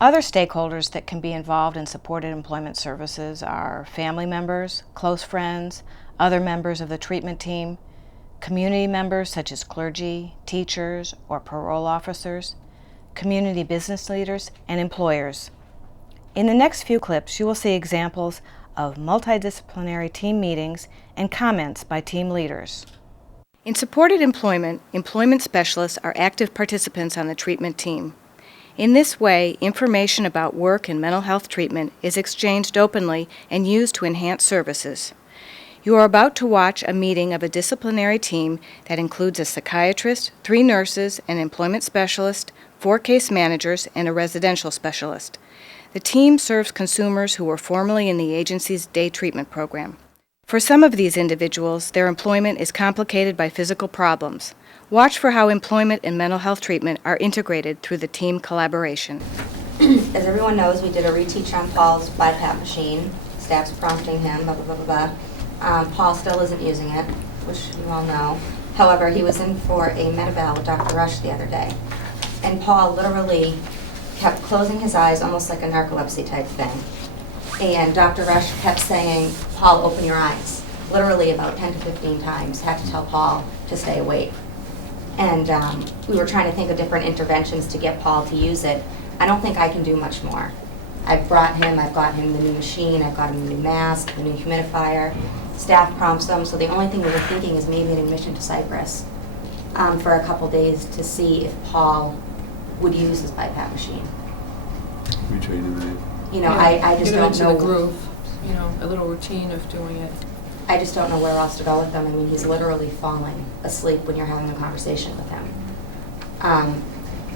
Other stakeholders that can be involved in supported employment services are family members, close friends, other members of the treatment team, community members such as clergy, teachers, or parole officers, community business leaders, and employers. In the next few clips, you will see examples of multidisciplinary team meetings and comments by team leaders. In supported employment, employment specialists are active participants on the treatment team. In this way, information about work and mental health treatment is exchanged openly and used to enhance services. You are about to watch a meeting of a disciplinary team that includes a psychiatrist, 3 nurses, an employment specialist, 4 case managers, and a residential specialist. The team serves consumers who were formerly in the agency's day treatment program. For some of these individuals, their employment is complicated by physical problems. Watch for how employment and mental health treatment are integrated through the team collaboration. As everyone knows, we did a reteach on Paul's BiPAP machine. Staff's prompting him, blah, blah, blah, blah, blah. Paul still isn't using it, which you all know. However, he was in for a med-eval with Dr. Rush the other day. And Paul literally kept closing his eyes, almost like a narcolepsy type thing. And Dr. Rush kept saying, Paul, open your eyes. Literally about 10 to 15 times. Had to tell Paul to stay awake. And we were trying to think of different interventions to get Paul to use it. I don't think I can do much more. I've got him the new machine, I've got him the new mask, the new humidifier. Staff prompts them, so the only thing we were thinking is maybe an admission to Cyprus for a couple days to see if Paul would use his BiPAP machine. We train him in it. You know, I just don't know. The groove, you know, a little routine of doing it. I just don't know where else to go with them. I mean, he's literally falling asleep when you're having a conversation with him.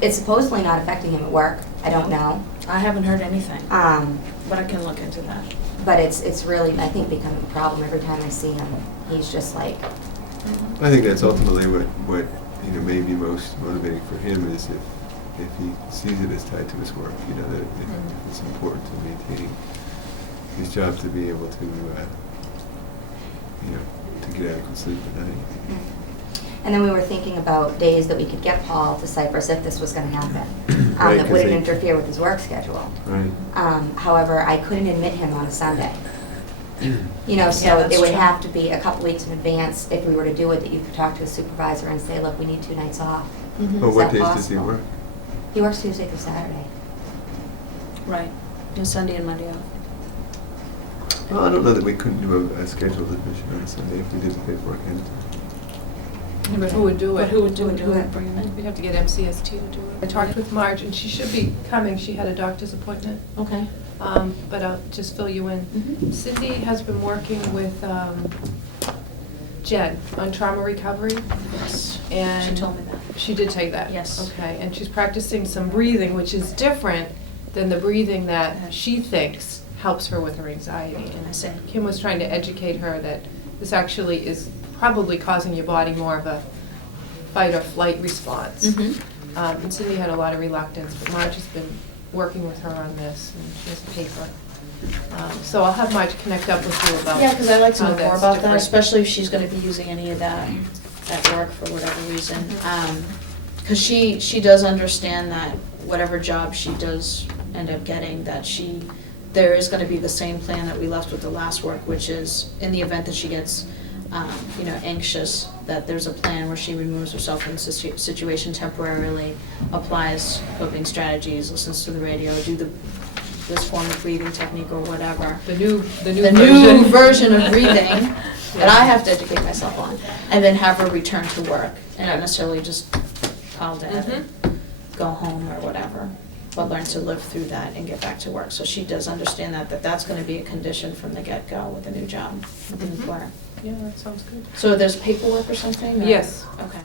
It's supposedly not affecting him at work. I don't know. I haven't heard anything, but I can look into that. But it's really, I think, becoming a problem every time I see him. He's just like. I think that's ultimately what you know may be most motivating for him is if he sees it as tied to his work. You know that it's important to maintaining his job to be able to to get adequate sleep at night. And then we were thinking about days that we could get Paul to Cyprus if this was going to happen, Right, that wouldn't interfere with his work schedule. Right. However, I couldn't admit him on a Sunday. You know, so Yeah, it would true. have to be a couple weeks in advance if we were to do it, that you could talk to a supervisor and say, look, we need 2 nights off. But Is what that days does he possible? work? He works Tuesday through Saturday. Right. And Sunday and Monday off. Well, I don't know that we couldn't do a scheduled admission on a Sunday if we did the paperwork ahead of time. But who would do it? But who would do it? do Who it? would bring him in? We'd have to get MCST to do it. I talked with Marge, and she should be coming. She had a doctor's appointment. Okay. But I'll just fill you in. Cindy has been working with Jen on trauma recovery. Yes. And She told me that. She did take that? Yes. Okay, and she's practicing some breathing, which is different than the breathing that she thinks helps her with her anxiety. I see. And Kim was trying to educate her that this actually is probably causing your body more of a fight or flight response. And Cindy had a lot of reluctance, but Marge has been working with her on this, and she has a paper. So I'll have Marge connect up with you about. Yeah, because I'd like to how know more that's about that, different. especially if she's going to be using any of that at work for whatever reason. Because she does understand that whatever job she does end up getting, that there is going to be the same plan that we left with the last work, which is in the event that she gets anxious, that there's a plan where she removes herself from the situation temporarily, applies coping strategies, listens to the radio, this form of breathing technique or whatever. The new version of breathing that I have to educate myself on, and then have her return to work and not necessarily just call dead, go home or whatever, but learn to live through that and get back to work. So she does understand that that's going to be a condition from the get-go with a new job, with the new employer. Yeah, that sounds good. So there's paperwork or something? Or? Yes. Okay.